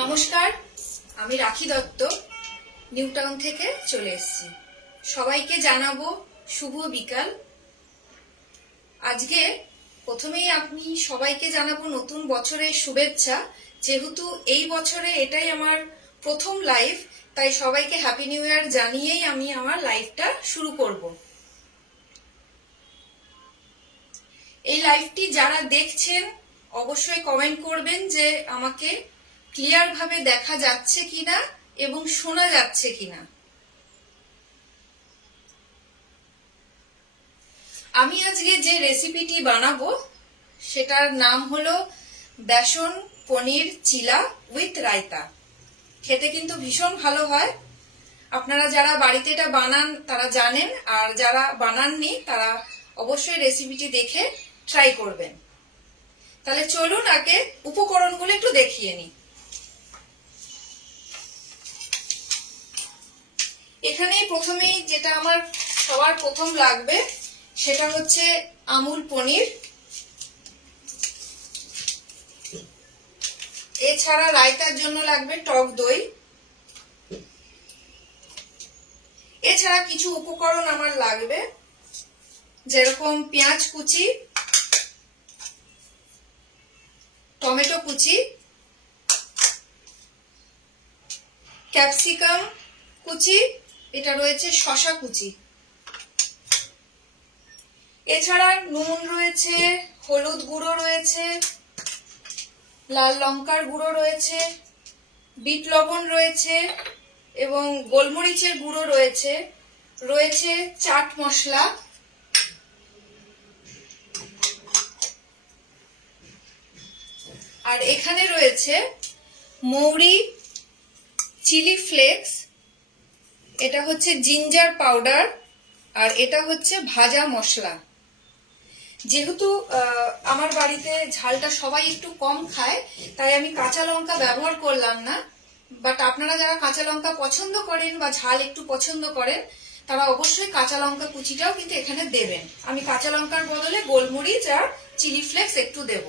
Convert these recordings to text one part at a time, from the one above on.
নমস্কার, আমি রাখি দত্ত নিউ টাউন থেকে চলে এসেছি। সবাইকে জানাবো শুভ বিকাল। আজকে প্রথমেই আমি সবাইকে জানাবো নতুন বছরের শুভেচ্ছা। যেহেতু এই বছরে এটাই আমার প্রথম লাইভ, তাই সবাইকে হ্যাপি নিউ ইয়ার জানিয়েই আমি আমার লাইভটা শুরু করব। এই লাইভটি যারা দেখছেন অবশ্যই কমেন্ট করবেন যে আমাকে ক্লিয়ার ভাবে দেখা যাচ্ছে কিনা এবং শোনা যাচ্ছে কিনা। আমি আজকে যে রেসিপিটি বানাবো সেটার নাম হলো বেসন পনির চিলা উইথ রায়তা। খেতে কিন্তু ভীষণ ভালো হয়। আপনারা যারা বাড়িতে এটা বানান তারা জানেন, আর যারা বানাননি তারা অবশ্যই রেসিপিটি দেখে ট্রাই করবেন। তাহলে চলুন আগে উপকরণগুলো একটু দেখিয়ে নিই। এখানে প্রথমেই যেটা আমার সবার প্রথম লাগবে সেটা হচ্ছে আমুল পনির। এছাড়া রায়তার জন্য লাগবে টক দই। এছাড়া কিছু উপকরণ আমার লাগবে, যেরকম পেঁয়াজ কুচি, টমেটো কুচি, ক্যাপসিকাম কুচি, এটা রয়েছে শসা কুচি। এছাড়া নুন রয়েছে, হলুদ গুঁড়ো রয়েছে, লাল লঙ্কার গুঁড়ো রয়েছে, বিট লবণ রয়েছে এবং গোলমরিচের গুঁড়ো রয়েছে, রয়েছে চাট মশলা, আর এখানে রয়েছে মৌরি, চিলি ফ্লেক্স, এটা হচ্ছে জিঞ্জার পাউডার, আর এটা হচ্ছে ভাজা মশলা। যেহেতু আমার বাড়িতে ঝালটা সবাই একটু কম খায়, তাই আমি কাঁচা লঙ্কা ব্যবহার করলাম না। বাট আপনারা যারা কাঁচা লঙ্কা পছন্দ করেন বা ঝাল একটু পছন্দ করেন তারা অবশ্যই কাঁচা লঙ্কা কুচিটাও কিন্তু এখানে দেবেন। আমি কাঁচা লঙ্কার বদলে গোলমরিচ আর চিলি ফ্লেক্স একটু দেব।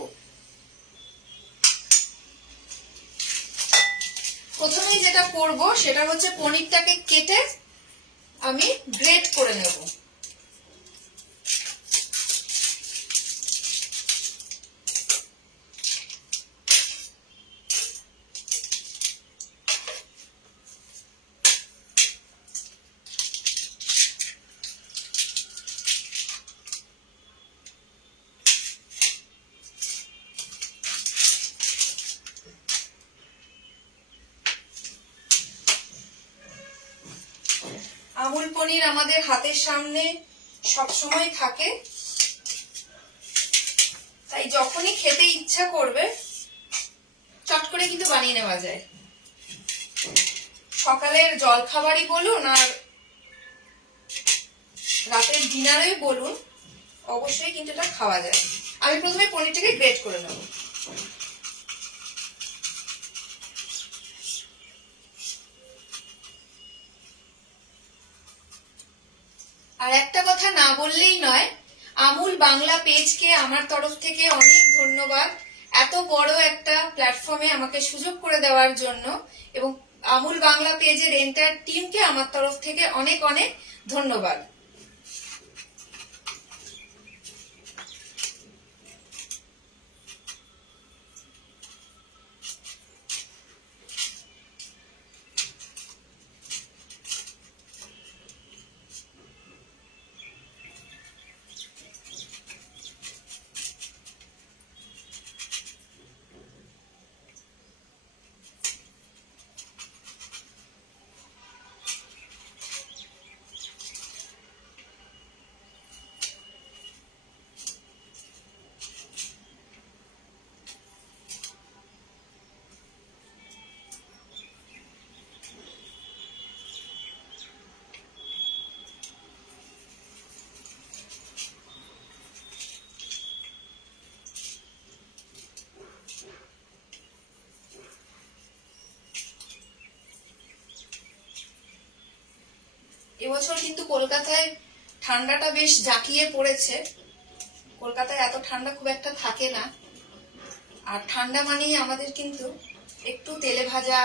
প্রথমেই যেটা করব সেটা হচ্ছে পনিরটাকে কেটে আমি গ্রেট করে নেব। আমুল পনির আমাদের হাতের সামনে সবসময় থাকে, তাই যখনই খেতে ইচ্ছা করবে চট করে কিন্তু বানিয়ে নেওয়া যায়। সকালের জলখাবারই বলুন আর রাতের ডিনারই বলুন, অবশ্যই কিন্তু এটা খাওয়া যায়। আমি প্রথমে পনিরটাকে গ্রেট করে নেব। আর একটা কথা না বললেই নয়, আমুল বাংলা পেজকে আমার তরফ থেকে অনেক ধন্যবাদ এত বড় একটা প্ল্যাটফর্মে আমাকে সুযোগ করে দেওয়ার জন্য, এবং আমুল বাংলা পেজের এন্টায়ার টিমকে আমার তরফ থেকে অনেক অনেক ধন্যবাদ। এবছর কিন্তু কলকাতায় ঠান্ডাটা বেশ জাঁকিয়ে পড়েছে। কলকাতায় এত ঠান্ডা খুব একটা থাকে না, আর ঠান্ডা মানেই আমাদের কিন্তু একটু তেলে ভাজা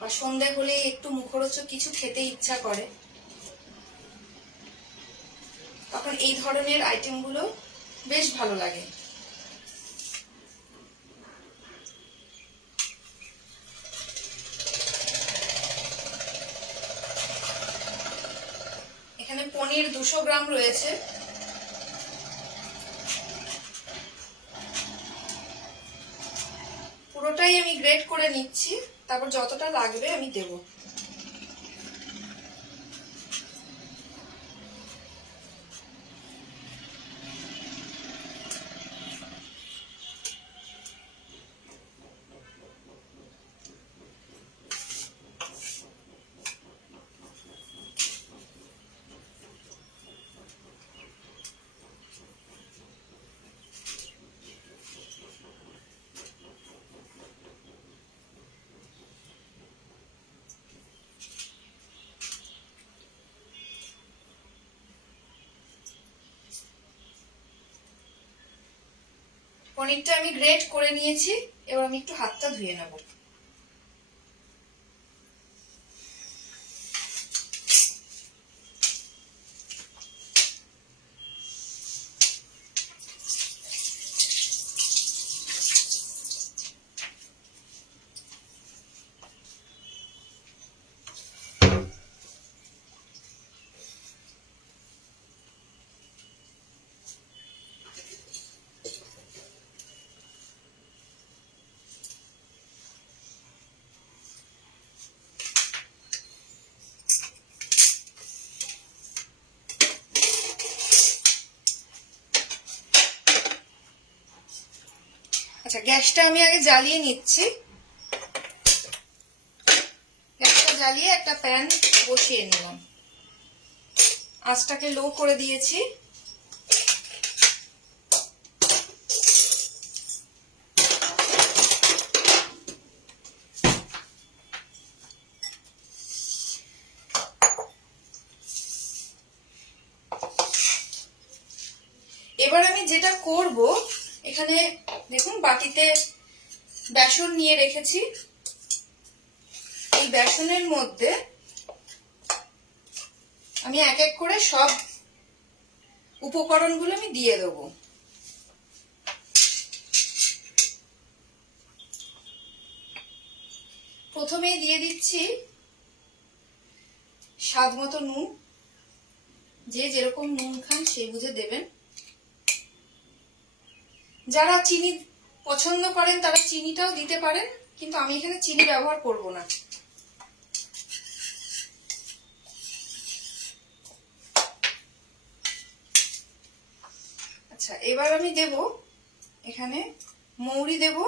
বা সন্ধে হলেই একটু মুখরোচক কিছু খেতে ইচ্ছা করে, তখন এই ধরনের আইটেমগুলো বেশ ভালো লাগে। এখানে পনির 200 গ্রাম রয়েছে। পুরোটাই আমি গ্রেট করে নিচ্ছি, তারপর যতটা লাগবে আমি দেব। পনিরটা আমি গ্রেট করে নিয়েছি, এবার আমি একটু হাতটা ধুয়ে নেব। আচ্ছা, গ্যাসটা আমি আগে জ্বালিয়ে নিচ্ছি। গ্যাসটা জ্বালিয়ে একটা প্যান বসিয়ে নিলাম, আঁচটাকে লো করে দিয়েছি। এবার আমি যেটা করব, এখানে দেখুন বাটিতে বেসন নিয়ে রেখেছি। এই বেসনের মধ্যে আমি এক এক করে সব উপকরণগুলো আমি দিয়ে দেব। প্রথমেই দিয়ে দিচ্ছি স্বাদ মতো নুন, যে যেরকম নুন খান সেই বুঝে দেবেন। যারা চিনি পছন্দ করেন তারা চিনিটাও দিতে পারেন, কিন্তু আমি এখানে চিনি ব্যবহার করব না। আচ্ছা, এবার আমি দেব এখানে মৌরি, দেব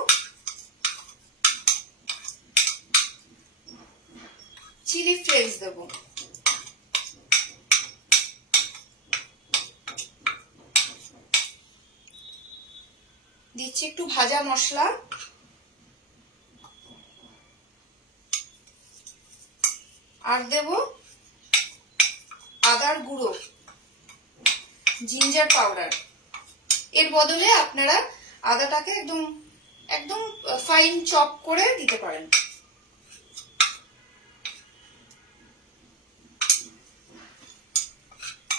চিলি ফ্লেক্স, দেব দিচ্ছি একটু ভাজা মশলা, আর দেব আদার গুঁড়ো, জিঞ্জার পাউডার। এর বদলে আপনারা আদাটাকে একদম একদম ফাইন চপ করে দিতে পারেন।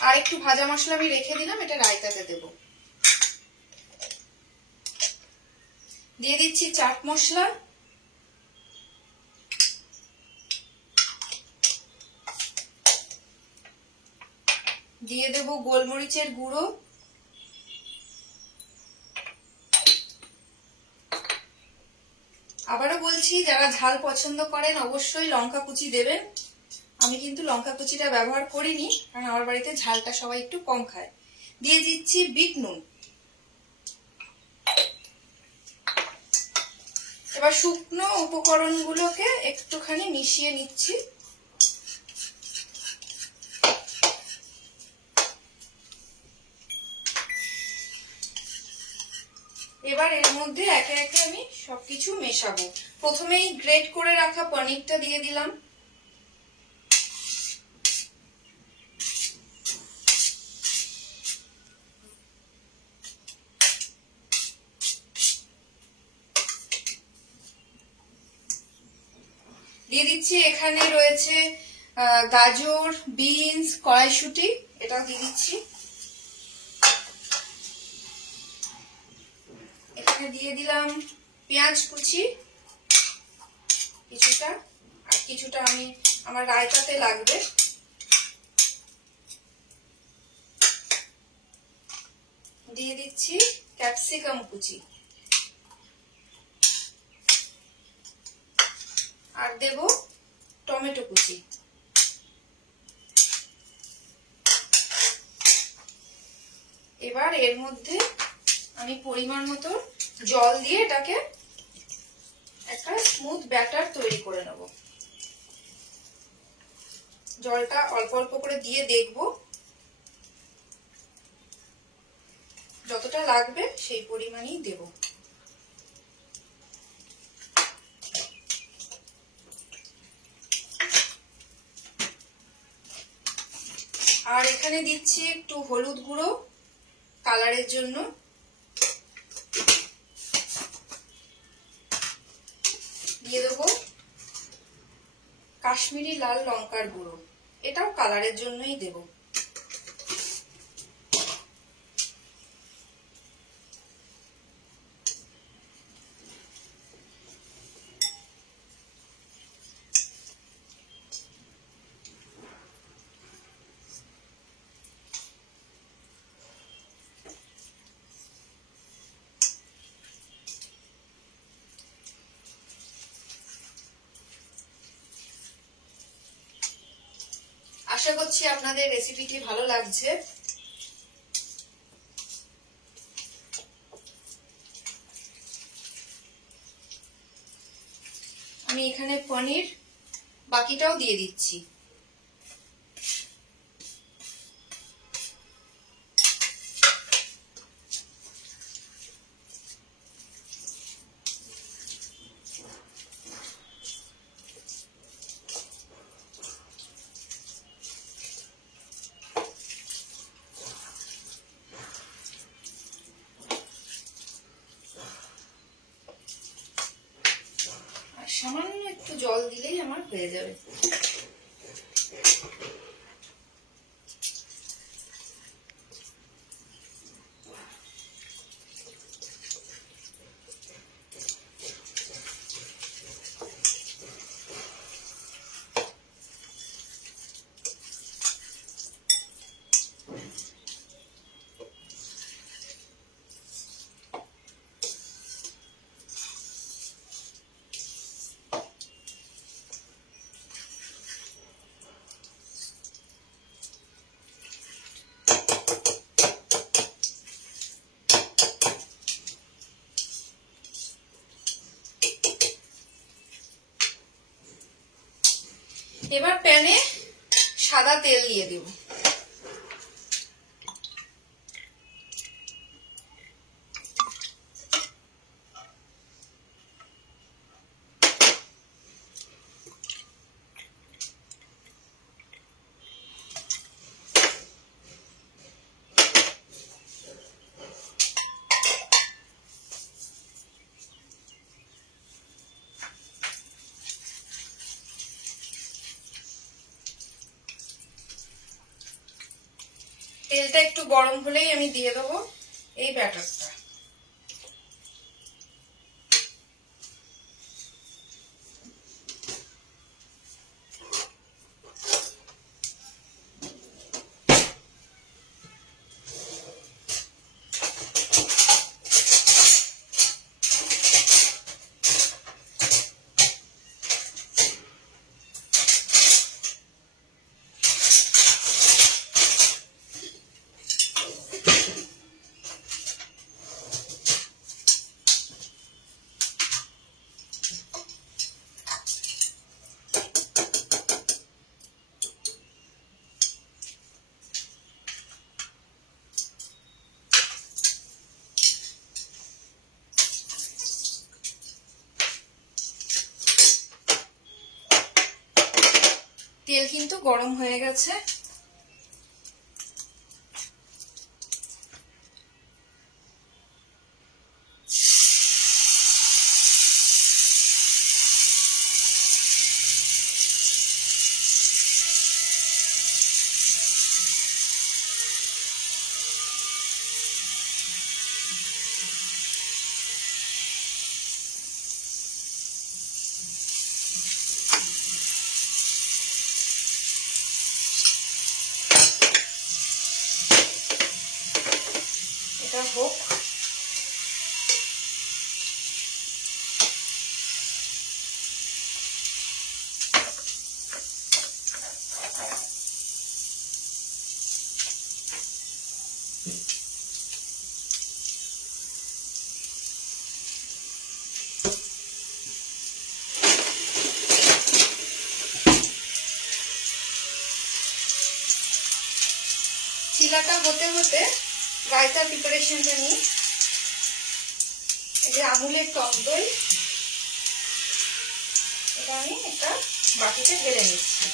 আর একটু ভাজা মশলা আমি রেখে দিলাম, এটা রায়তাতে দেব। দিয়ে দিচ্ছি চাট মশলা, দিয়ে দেব গোলমরিচের গুঁড়ো, আবারও বলছি যারা ঝাল পছন্দ করেন অবশ্যই লঙ্কা কুচি দেবেন। আমি কিন্তু লঙ্কা কুচিটা ব্যবহার করিনি, কারণ আমার বাড়িতে ঝালটা সবাই একটু কম খায়। দিয়ে দিচ্ছি বিট নুন। এবার শুকনো উপকরণগুলোকে একটুখানি মিশিয়ে নিচ্ছি। এবার এর মধ্যে একে একে আমি সবকিছু মেশাবো। প্রথমেই গ্রেট করে রাখা পনিরটা দিয়ে দিলাম, দিয়ে দিচ্ছি এখানে রয়েছে গাজর, বিনস, কড়াইশুঁটি, এটাও দিয়ে দিচ্ছি। এখানে দিয়ে দিলাম পেঁয়াজ কুচি কিছুটা, আর কিছুটা আমি আমার রায়তাতে লাগবে। দিয়ে দিচ্ছি ক্যাপসিকাম কুচি, আর দেব টমেটো কুচি। এবার এর মধ্যে আমি পরিমাণ মতো জল দিয়ে এটাকে একটা স্মুথ ব্যাটার তৈরি করে নেব। জলটা অল্প অল্প করে দিয়ে দেখব, যতটা লাগবে সেই পরিমাণই দেব। আর এখানে দিচ্ছি একটু হলুদ গুঁড়ো কালারের জন্য, দিয়ে দেবো কাশ্মীরি লাল লঙ্কার গুঁড়ো, এটাও কালারের জন্যই দেব। আশা করছি আপনাদের রেসিপিটি ভালো লাগছে। আমি এখানে পনির বাকিটাও দিয়ে দিচ্ছি। সামান্য একটু জল দিলেই আমার হয়ে যাবে। এবার প্যানে সাদা তেল দিয়ে দেব। তেলটা একটু গরম হলেই আমি দিয়ে দেবো এই ব্যাটারটা। তেল কিন্তু গরম হয়ে গেছে। এটা হোক। চিলাটা হতে হতে রায়তার প্রিপারেশনটা নিই। এই যে আমুলের টক দই, এটা আমি একটা বাটিতে ঢেলে নিচ্ছি।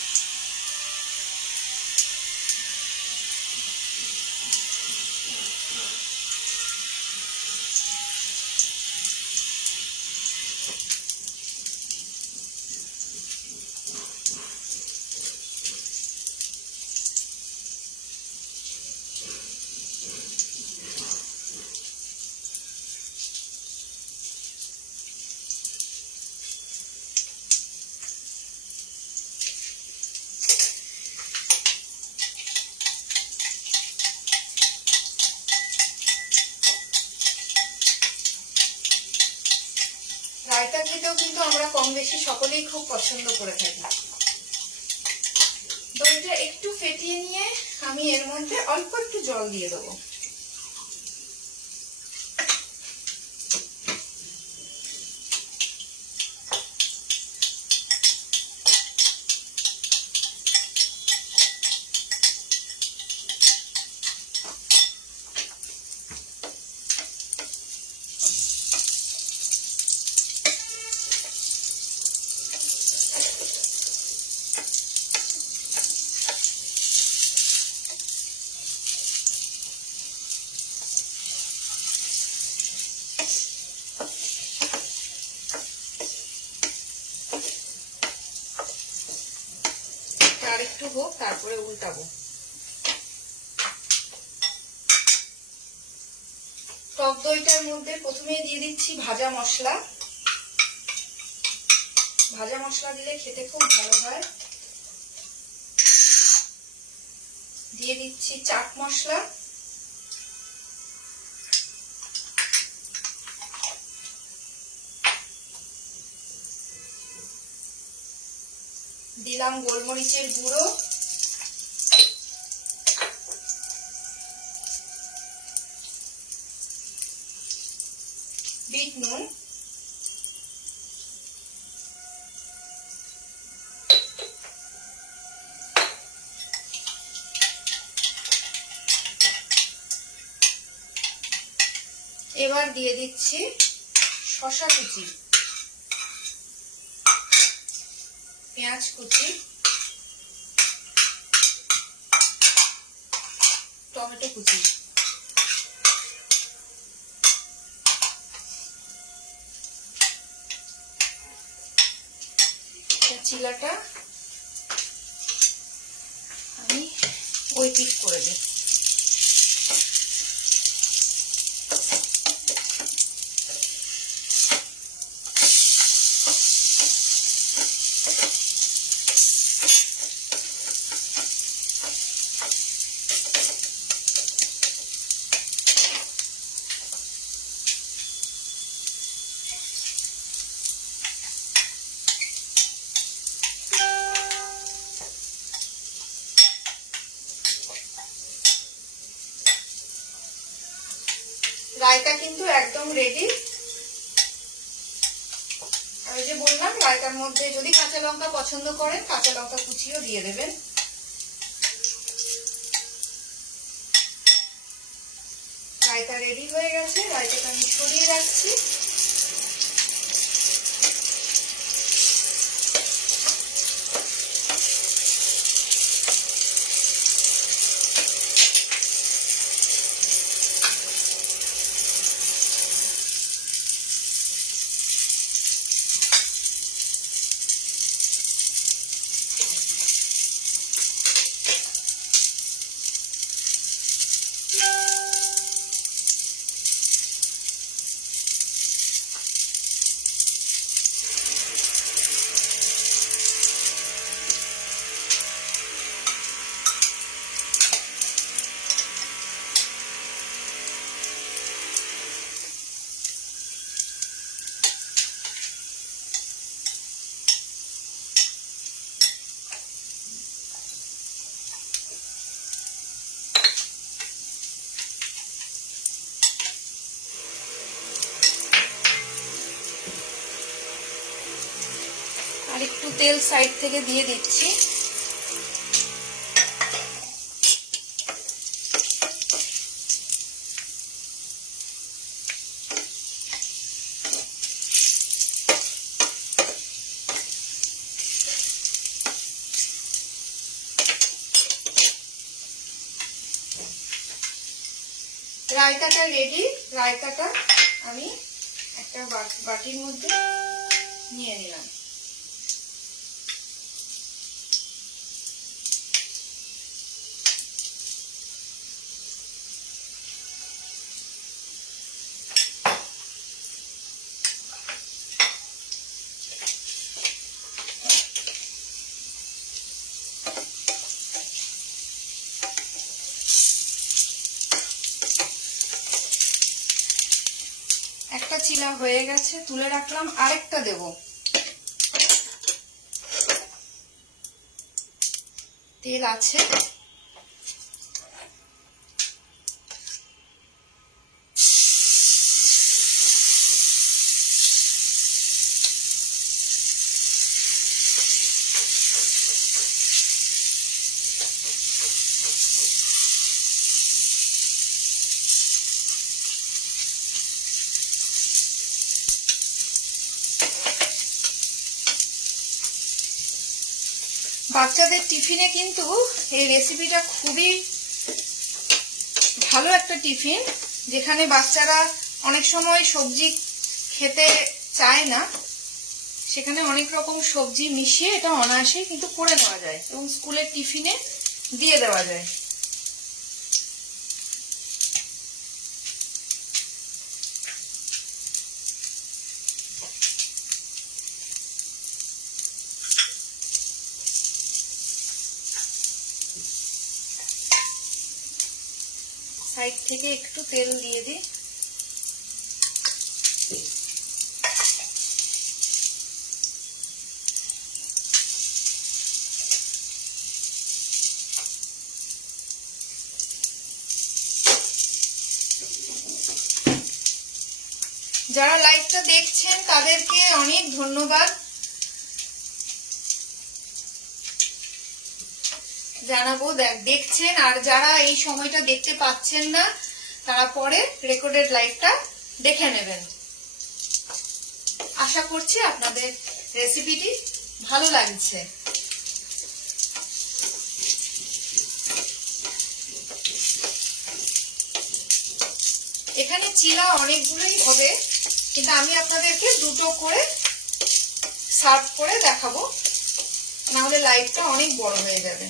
রায়তা খেতেও কিন্তু আমরা কম বেশি সকলেই খুব পছন্দ করে থাকি। দইটা একটু ফেটিয়ে নিয়ে আমি এর মধ্যে অল্প একটু জল দিয়ে দেবো। আর একটু হোক, তারপরে উল্টাবো। টক দইটার মধ্যে প্রথমে দিয়ে দিচ্ছি ভাজা মশলা। ভাজা মশলা দিলে খেতে খুব ভালো হয়। দিয়ে দিচ্ছি চাট মশলা, দিলাম গোলমরিচের গুঁড়ো, বিট নুন, এবার দিয়ে দিচ্ছি শসা কুচি, পেঁয়াজ কুচি, টমেটো কুচি। চিলাটা আমি ওই পিঠ করে দিই। রায়তা কিন্তু একদম রেডি। আমি যে বললাম রায়তার মধ্যে যদি কাঁচা লঙ্কা পছন্দ করেন কাঁচা লঙ্কা কুচিও দিয়ে দেবেন। রায়তা রেডি হয়ে গেছে। রায়তাটা আমি সরিয়ে রাখছি। তেল সাইড থেকে দিয়ে দিচ্ছি। রায়তাটা রেডি। রায়তাটা আমি একটা বাটির মধ্যে নিয়ে নিলাম। একটা চিলা হয়ে গেছে, তুলে রাখলাম। আরেকটা দেব। তেল আছে। বাচ্চাদের টিফিনে কিন্তু এই রেসিপিটা খুবই ভালো একটা টিফিন, যেখানে বাচ্চারা অনেক সময় সবজি খেতে চায় না, সেখানে অনেক রকম সবজি মিশিয়ে এটা অনায়াসেই কিন্তু করে নেওয়া যায় এবং স্কুলের টিফিনে দিয়ে দেওয়া যায়। সাইড থেকে একটু তেল দিয়ে দিই। যারা লাইভটা দেখছেন তাদেরকে অনেক ধন্যবাদ জানাবো, দেখছেন। আর যারা এই সময়টা দেখতে পাচ্ছেন না, তারা পরে রেকর্ডেড লাইভটা দেখে নেবেন। আশা করছি আপনাদের রেসিপিটি ভালো লাগছে। এখানে চিলা অনেকগুলোই হবে, কিন্তু আমি আপনাদেরকে দুটো করে সার্ভ করে দেখাবো, না হলে লাইভটা অনেক বড় হয়ে যাবে।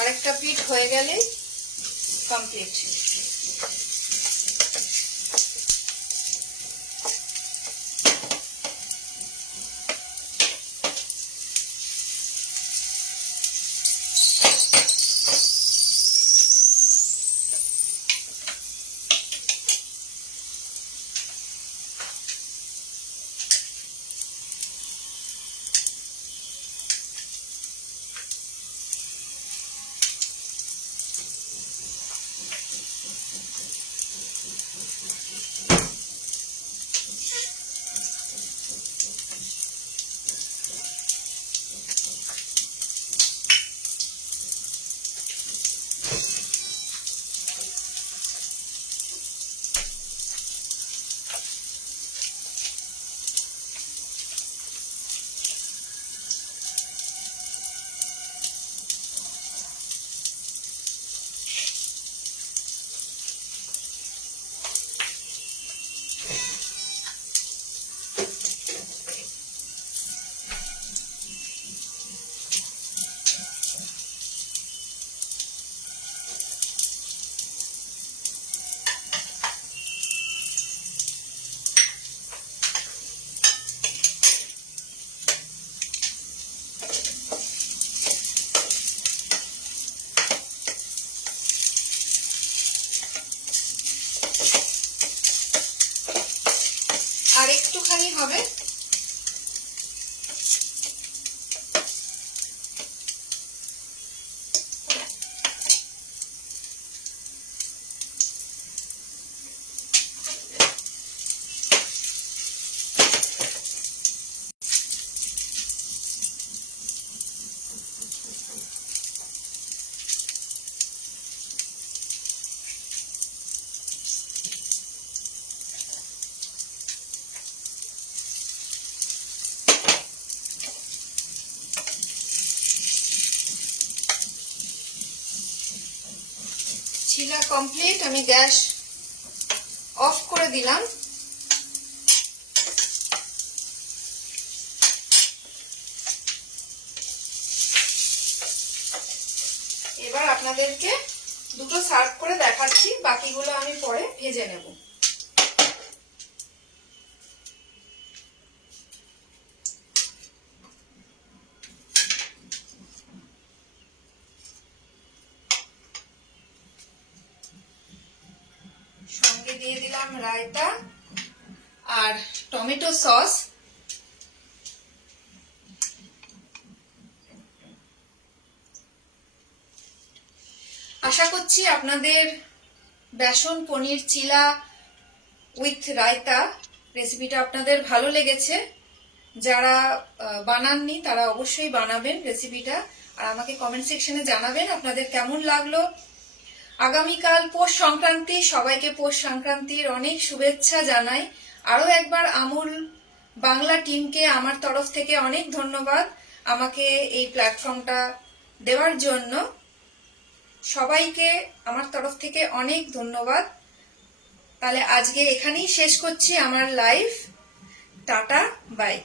আরেকটা পিঠ হয়ে গেলে কমপ্লিট। একটুখানি হবে। চিলা কমপ্লিট, আমি গ্যাস অফ করে দিলাম। এবার আপনাদেরকে দুটো সার্ভ করে দেখাচ্ছি, বাকিগুলো আমি পরে ভেজে নেব। সঙ্গে দিয়ে দিলাম রায়তা আর টমেটো সস। আশা করছি আপনাদের বেসন পনির চিলা উইথ রায়তা রেসিপিটা আপনাদের ভালো লেগেছে। যারা বানাননি তারা অবশ্যই বানাবেন রেসিপিটা, আর আমাকে কমেন্ট সেকশনে জানাবেন আপনাদের কেমন লাগলো। আগামীকাল পৌষ সংক্রান্তি, সবাইকে পৌষ সংক্রান্তির অনেক শুভেচ্ছা জানাই। আরো একবার আমুল বাংলা টিমকে আমার তরফ থেকে অনেক ধন্যবাদ আমাকে এই প্ল্যাটফর্মটা দেওয়ার জন্য। সবাইকে আমার তরফ থেকে অনেক ধন্যবাদ। তাহলে আজকে এখানেই শেষ করছি আমার লাইভ। Tata, by.